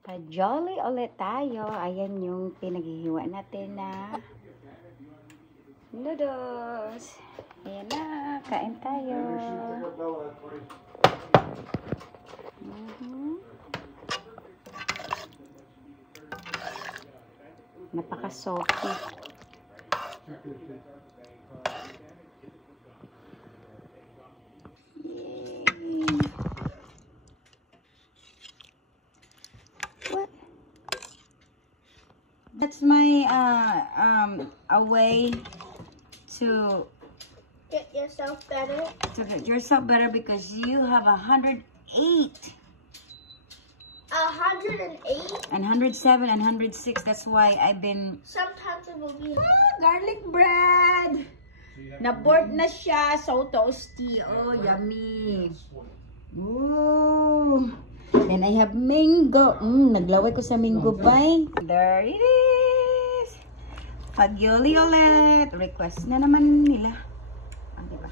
Pa-jolly ulit tayo. Ayan yung pinaghihiwa natin na noodles. Ayan na, kain tayo. Napaka-soapy. What? That's my a way to Get yourself better. Because you have 108 108. and 107 and 106. That's why I've been Sometimes it will be. garlic bread. Na-board na siya. So toasty. Oh, yummy. Ooh. And I have mango. Naglaway ko sa mango bay. There it is. Pagyoli ulit. Request na naman nila. Ah, diba?